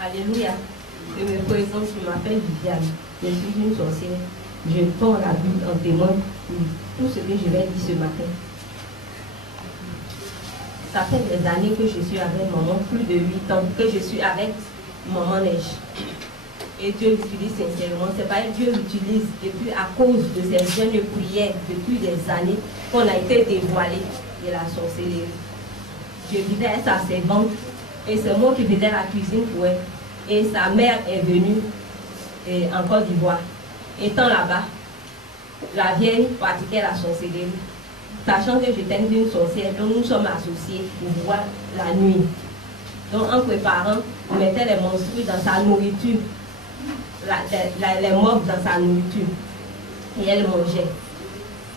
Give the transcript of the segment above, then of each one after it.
Alléluia. Je me présente, je m'appelle Viviane. Je suis une sorcière. Je prends la Bible en témoin pour tout ce que je vais dire ce matin. Ça fait des années que je suis avec maman, plus de 8 ans que je suis avec maman Neige. Et Dieu l'utilise sincèrement. C'est pas Dieu l'utilise depuis à cause de ces jeunes prières depuis des années qu'on a été dévoilés de la sorcellerie. Je vivais à sa servante et c'est moi qui faisais la cuisine pour elle. Et sa mère est venue en Côte d'Ivoire. Étant là-bas, la vieille pratiquait la sorcellerie. Sachant que j'étais une sorcière, donc nous sommes associés pour voir la nuit. Donc en préparant, on mettait les monstrues dans sa nourriture, les morts dans sa nourriture. Et elle mangeait.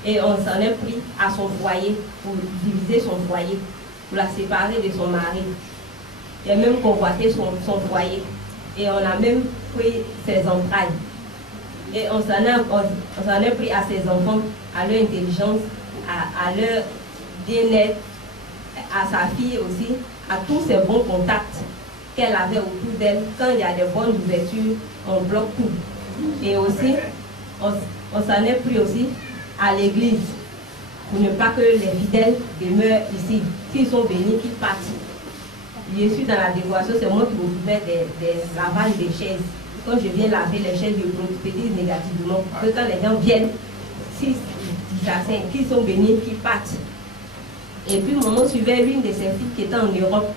Et on s'en est pris à son foyer pour diviser son foyer, pour la séparer de son mari. Et même convoité son foyer. Et on a même pris ses entrailles. Et on s'en est pris à ses enfants, à leur intelligence, à leur bien-être, à sa fille aussi, à tous ces bons contacts qu'elle avait autour d'elle. Quand il y a des bonnes ouvertures, on bloque tout. Et aussi, on s'en est pris aussi à l'église, pour ne pas que les fidèles demeurent ici. S'ils sont bénis, qu'ils partent. Je suis dans la décoration, c'est moi qui m'occupais des lavages des chaises. Quand je viens laver les chaises, je prophétise négativement. Que quand les gens viennent, 6, 10 à 5, qui sont bénis, qui partent. Et puis maman suivait l'une de ses filles qui était en Europe.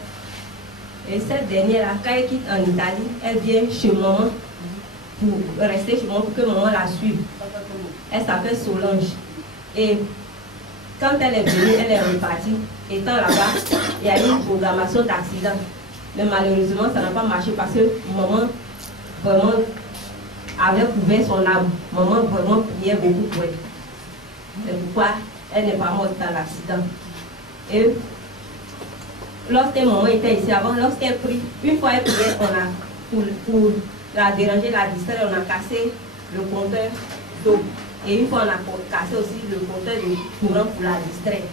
Et cette dernière-là, quand elle quitte en Italie, elle vient chez maman pour rester chez maman pour que maman la suive. Elle s'appelle Solange. Et quand elle est venue, elle est repartie. Étant là-bas, il y a eu une programmation d'accident. Mais malheureusement, ça n'a pas marché parce que maman vraiment avait couvert son âme. Maman vraiment priait beaucoup pour elle. C'est pourquoi elle n'est pas morte dans l'accident. Et lorsque maman était ici avant, lorsqu'elle prie, une fois elle priait, pour la déranger, la distraire, on a cassé le compteur d'eau. Et une fois on a cassé aussi le compteur de courant pour la distraire.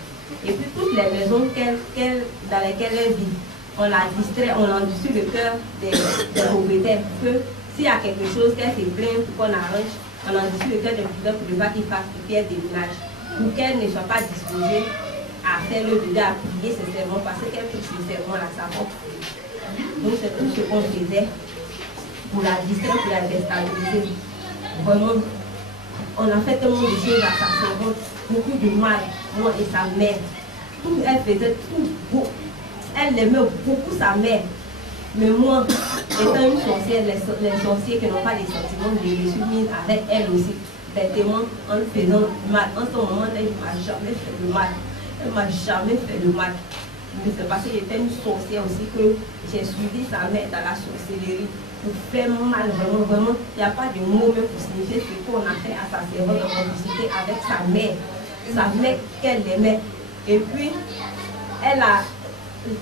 Et puis toutes les maisons dans lesquelles elle vit, on la distrait, on endurcit le cœur des propriétaires pour que s'il y a quelque chose qu'elle se plaint pour qu'on arrange, on endurcit le cœur des propriétaires pour ne pas qu'ils fassent pour qu'elle déménage, pour qu'elle ne soit pas disposée à faire le deuil, à prier sincèrement, parce qu'elle prie sincèrement la savon. Donc c'est tout ce qu'on faisait pour la distraire, pour la déstabiliser. Vraiment, on a fait tellement de choses à sa servante, beaucoup de mal, moi et sa mère. Tout, elle faisait tout. Elle aimait beaucoup sa mère. Mais moi, étant une sorcière, les sorciers qui n'ont pas les sentiments, je me suis mise avec elle aussi. Bêtement, en faisant du mal. En ce moment, elle ne m'a jamais fait de mal. Elle ne m'a jamais fait de mal. Mais c'est parce que j'étais une sorcière aussi que j'ai suivi sa mère dans la sorcellerie. Pour faire mal, vraiment, vraiment. Il n'y a pas de mots même pour signifier ce qu'on a fait à sa servante en complicité avec sa mère. Sa mère qu'elle aimait. Et puis,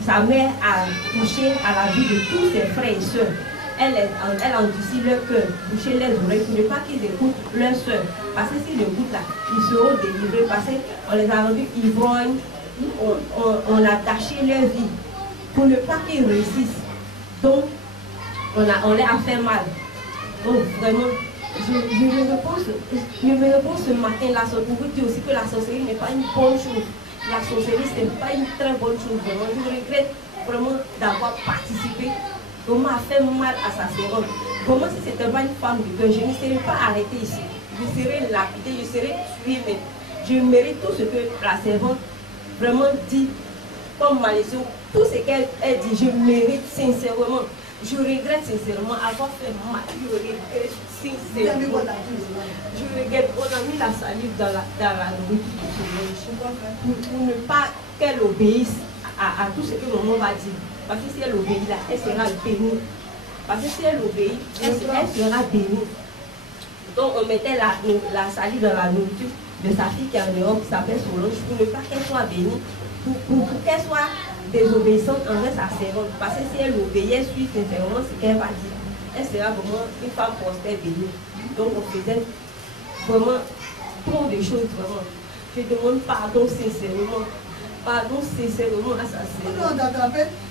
sa mère a touché à la vie de tous ses frères et sœurs. Elle endurcit leur cœur, toucher les oreilles pour ne pas qu'ils écoutent leurs sœurs. Parce que s'ils écoutent là, ils seront délivrés. Parce qu'on les a rendus ivrognes, on a taché leur vie pour ne pas qu'ils réussissent. Donc, on leur a fait mal. Donc, vraiment, je me repose ce matin-là pour vous dire aussi que la sorcellerie n'est pas une bonne chose. La sorcellerie, ce n'est pas une très bonne chose. Vraiment. Je regrette vraiment d'avoir participé. Comment a fait mal à sa servante. Comment si c'était pas une femme de cœur, je ne serais pas arrêtée ici. Je serais lapidée, je serais tuée. Mais je mérite tout ce que la servante vraiment dit comme malédiction. Tout ce qu'elle dit, je mérite sincèrement. Je regrette sincèrement avoir fait mal. Je regrette sincèrement. Je regrette. On a mis la salive dans la nourriture pour ne pas qu'elle obéisse à tout ce que maman va dire. Parce que si elle obéit là, elle sera bénie. Parce que si elle obéit, elle sera bénie. Donc on mettait la salive dans la nourriture de sa fille qui est en Europe, qui s'appelle Solange, pour ne pas qu'elle soit bénie, pour qu'elle soit désobéissante envers sa servante. Parce que si elle obéit, elle suit sincèrement ce qu'elle va dire, elle sera vraiment une femme prospère bénie. Donc on faisait vraiment trop de choses, vraiment. Je demande pardon sincèrement. Pardon sincèrement à sa servante. Non,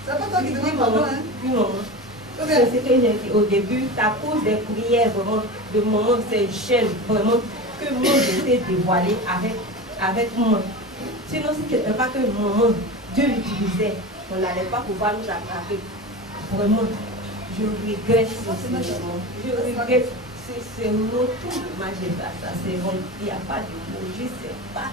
c'est pas toi qui demande pardon, hein? Oui, maman. C'est ce que j'ai dit au début, à cause des prières vraiment de moments, ces jeunes, vraiment, que moi j'étais dévoilée avec moi. Sinon, si ce n'était pas que maman, Dieu l'utilisait, on n'allait pas pouvoir nous attraper. Vraiment, je regrette sincèrement. Je regrette. C'est mot tout le mal j'ai fait ça. C'est bon. Il n'y a pas de mots. Je ne sais pas.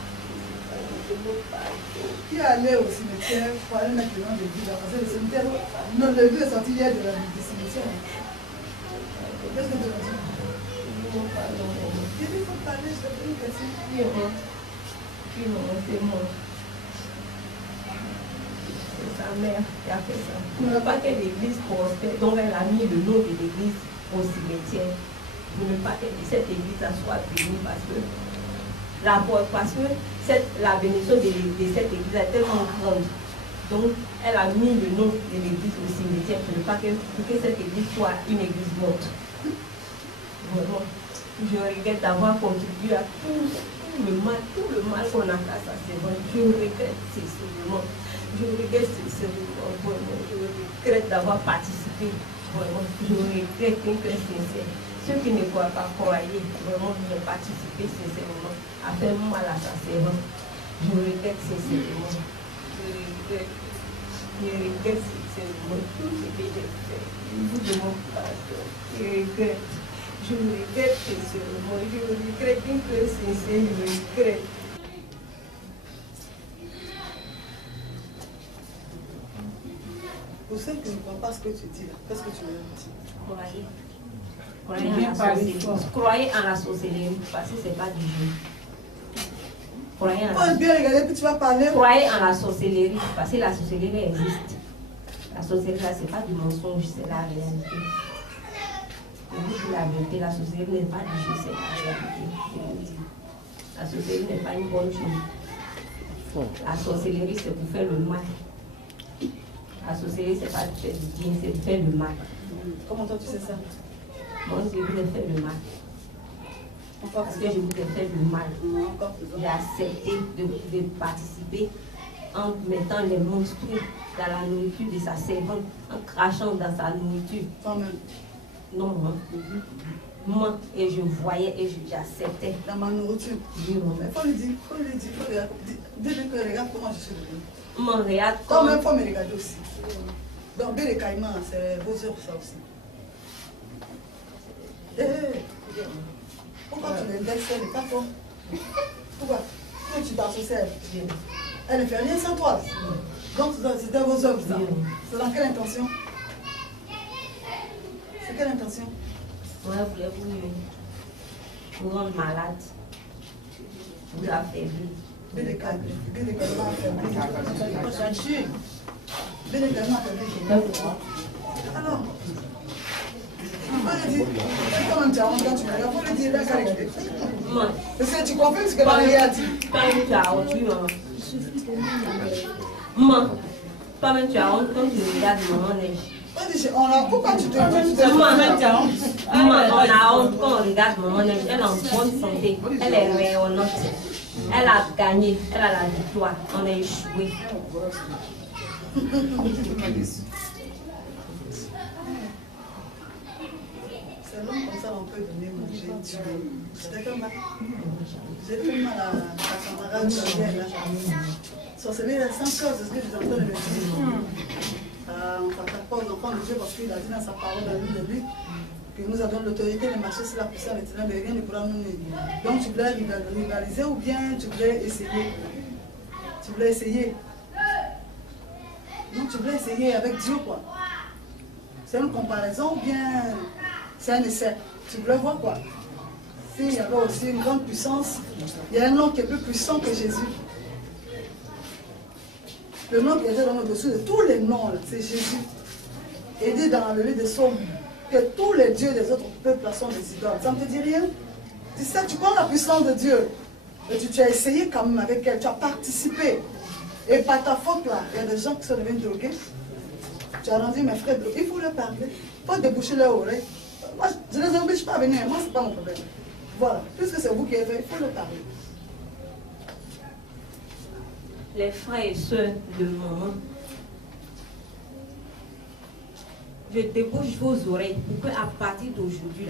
Qui allait au cimetière pour aller mettre le nom de Dieu parce que le cimetière, non, le Dieu est sorti hier du cimetière. Qu'est-ce que tu as dit? Il faut parler, je te prie une question. Puis non, c'est moi. C'est sa mère qui a fait ça. Pour ne pas que l'église prospère, donc elle a mis le nom de l'église au cimetière. Pour ne pas que cette église soit bénie parce que la bénédiction de cette église est tellement grande. Donc, elle a mis le nom de l'église au cimetière pour ne pas que cette église soit une église morte. Vraiment, je regrette d'avoir contribué à tout le mal qu'on a fait à ça. C'est vrai. Je regrette sincèrement. Je regrette sincèrement. Vraiment, je regrette d'avoir participé. Vraiment, je regrette une cœur sincère. Ceux qui ne croient pas croyez, vraiment, j'ai participé sincèrement à faire mal à sa servante. Je regrette sincèrement. Je regrette sincèrement tout ce que j'ai fait. Je vous demande pardon. Je regrette. Je regrette sincèrement. Je regrette une cœur sincère. Je regrette. Pour ceux qui ne croient pas ce que tu dis là, qu'est-ce que tu veux dire? Croyez. Croyez en la sorcellerie, parce que ce n'est pas du jeu. Croyez en la bien regarder, puis tu vas parler. Croyez en la sorcellerie, parce que la sorcellerie existe. La sorcellerie, ce n'est pas du mensonge, c'est la réalité. Je vous dis la vérité, la sorcellerie n'est pas du jeu, c'est la réalité. La sorcellerie n'est pas une bonne chose. La sorcellerie, c'est pour faire le mal. La sorcellerie, c'est pas pour faire du bien, c'est pour faire le mal. Comment toi tu sais ça? Moi, je vous ai fait le mal. Parce que je vous ai fait le mal. J'ai accepté de participer en mettant les monstres dans la nourriture de sa servante, en crachant dans sa nourriture. Toi-même? Non, moi. Moi, et je voyais et j'acceptais. Dans ma nourriture? Oui, moi. Il faut lui dire, dis-lui que regarde comment je suis devenue. Mon regarde. Toi-même, il faut me regarder aussi. Donc, bien les caïmans, c'est vos œuvres, ça aussi. Pourquoi tu l'indexes, elle n'est pas toi? Pourquoi? Pourquoi tu t'associes à elle? Elle ne fait rien sans toi. Donc, c'était vos œuvres, ça. C'est dans quelle intention? C'est quelle intention? Ouais, voulez vous rendre malade, vous affaiblir. Bien les caïmans affaiblis. Bien les caïmans affaiblis. Alors, il faut lui dire, quand même tu as honte quand tu me regardes, il faut lui dire, là, carrément. Parce que tu confirmes ce que Marie a dit. Toi-même tu as honte, oui, maman. Maman, toi-même tu as honte quand tu regardes maman neige. Pourquoi tu te Maman, on a honte quand on regarde maman neige. Elle est en bonne santé, elle est rayonnante. Elle a gagné, elle a la victoire, on a échoué. C'est long comme ça on peut venir manger, tuer. J'ai fait mal à ta camarade Gabrielle là. Sorcellerie sans cause, c'est ce que je suis en train de me dire. On ne s'attaque pas aux enfants de Dieu parce qu'il a dit dans sa parole dans le livre de lui que nous avons l'autorité de marcher sur la puissance de l'éternel, mais rien ne pourra nous nuire. Donc tu voulais rivaliser ou bien tu voulais essayer? Tu voulais essayer? Donc tu voulais essayer avec Dieu quoi? C'est une comparaison ou bien c'est un essai? Tu voulais voir quoi? S'il y avait aussi une grande puissance, il y a un nom qui est plus puissant que Jésus. Le nom qui était dans le dessus de tous les noms, c'est Jésus. Et dit dans le livre de Psaumes que tous les dieux des autres peuples sont des idoles. Ça ne te dit rien? Tu sais, tu connais la puissance de Dieu. Et tu as essayé quand même avec elle, tu as participé. Et par ta faute là, il y a des gens qui sont devenus drogués. Tu as rendu mes frères drogués. Il faut leur parler. Il faut déboucher leur oreille. Moi, je ne les empêche pas à venir. Moi, ce n'est pas mon problème. Voilà. Puisque c'est vous qui avez fait, il faut leur parler. Les frères et sœurs de maman, je débouche vos oreilles pour qu'à partir d'aujourd'hui,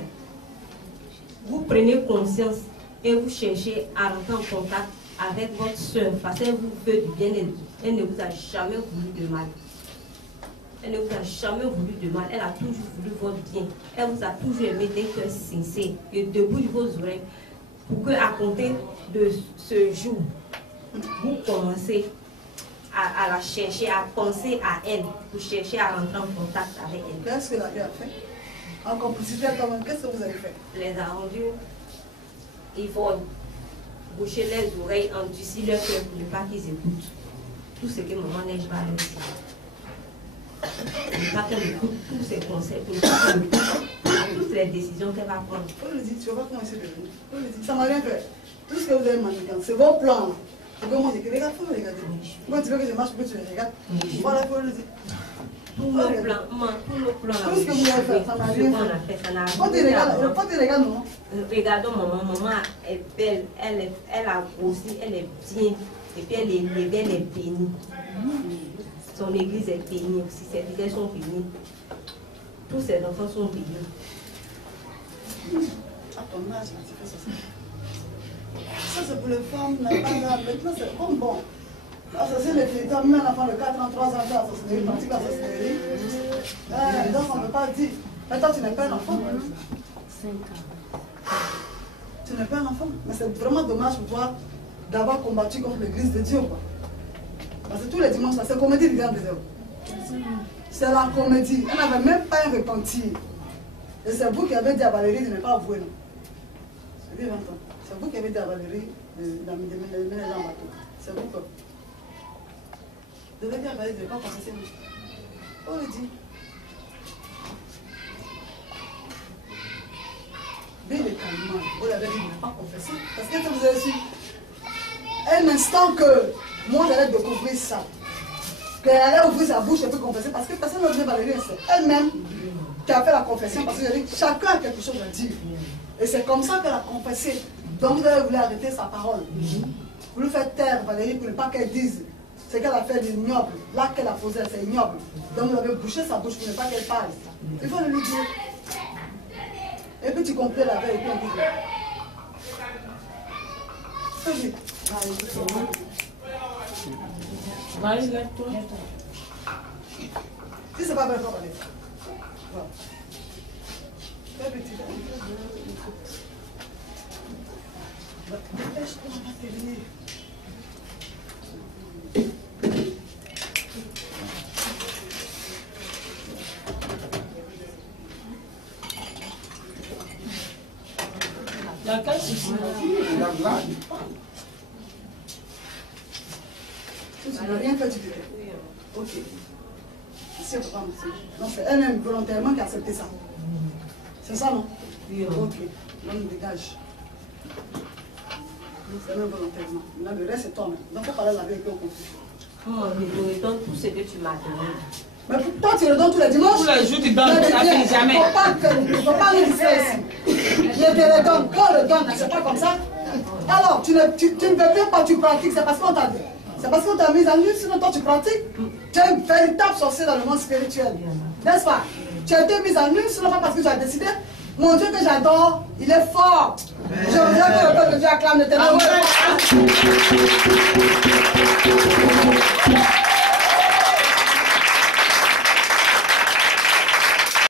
vous preniez conscience et vous cherchez à rentrer en contact avec votre soeur parce qu'elle vous fait du bien. Elle ne vous a jamais voulu de mal. Elle ne vous a jamais voulu de mal. Elle a toujours voulu votre bien. Elle vous a toujours aimé d'un cœur sincère. Je débouche vos oreilles pour qu'à compter de ce jour, vous commencez à la chercher, à penser à elle, pour chercher à rentrer en contact avec elle. Qu'est-ce que la vie a fait? En complicité quand même, qu'est-ce que vous avez fait? Les a rendus ivres, boucher les oreilles, endurcir leur cœur pour ne pas qu'ils écoutent tout ce que maman Neige va leur dire. Pour ne pas qu'elle écoute tous ses conseils, pour ne pas qu'elle écoute toutes les décisions qu'elle va prendre. Faut le dire, tu vas pas commencer de venir. Faut le dire, ça m'a rien fait. Tout ce que vous avez manigancé, c'est vos plans. C'est comme on dit que les gars, il faut me regarder. Quand tu veux que je marche, tu me regardes. Voilà, il faut le dire. Tous nos plans, tout ce que vous avez fait, ça n'a rien fait. Quand tu regardes, non? Regardons maman est belle, elle a grossi, elle est bien, et puis elle est élevée, elle est bénie. Son église est bénie aussi, ses fidèles sont bénis. Tous ses enfants sont bénis. À ton âge, là, tu fais ça. Ça, c'est pour les femmes, la bande, maintenant, c'est comme bon. Assassiner les filles, même un enfant de 4 ans, 3 ans, tu as assassiné, pratique assassiné. Donc, on ne peut pas dire. Mais toi, tu n'es pas un enfant. 5 ans. Tu n'es pas un enfant. Mais c'est vraiment dommage pour toi d'avoir combattu contre l'église de Dieu. Quoi. Parce que tous les dimanches, c'est comédie du Dieu. C'est la comédie. Elle n'avait même pas un repentir. Et c'est vous qui avez dit à Valérie de ne pas avouer. C'est 20 ans. C'est vous qui avez dit à Valérie de mener les gens en bateau. C'est vous quoi. Vous devez dire à Valérie de ne pas confesser. On le dit. Dès le calmement, vous l'avez dit de ne pas confesser. Parce que vous avez su, un instant que moi j'allais découvrir ça, qu'elle allait ouvrir sa bouche et peut confesser, parce que personne ne vient Valérie, c'est elle-même qui a fait la confession, parce que chacun a quelque chose à dire. Et c'est comme ça qu'elle a confessé. Donc vous avez voulu arrêter sa parole. Vous lui faites taire Valérie pour ne pas qu'elle dise ce qu'elle a fait d'ignoble. Là qu'elle a posé, c'est ignoble. Donc vous avez bouché sa bouche pour ne pas qu'elle parle. Il faut le lui dire. Et puis tu complètes la veille et puis on dit. Fais vite. Marie, lève-toi. Si c'est pas vrai, il faut aller. Voilà. Fais petit. Dépêche-toi, on va terminer. Il y a quel souci? Tu n'as rien fait du tout. Ok. Ici, on ne peut pas mentir. Donc c'est elle-même volontairement qui a accepté ça. C'est ça, non? Oui. Ok. L'homme dégage. C'est elle-même volontairement. Là, le reste, c'est toi-même. Donc, il faut parler la vérité au conflit. Moi, je te redonne tout ce que tu m'as donné. Mais toi, tu le donnes tous les dimanches? Tous les jours, tu donnes, ça finit jamais. Il ne faut pas nous distraire ici. Je te le donne. Quand on le donne, c'est pas comme ça. Alors, tu ne veux pas, tu pratiques, c'est parce qu'on t'a dit. C'est parce qu'on t'a mis en nu, sinon toi tu pratiques. Tu es une véritable sorcière dans le monde spirituel. N'est-ce pas? Tu as été mise en nu, sinon pas parce que tu as décidé. Mon Dieu que j'adore, il est fort. Je voudrais que le peuple de Dieu acclame le ténor.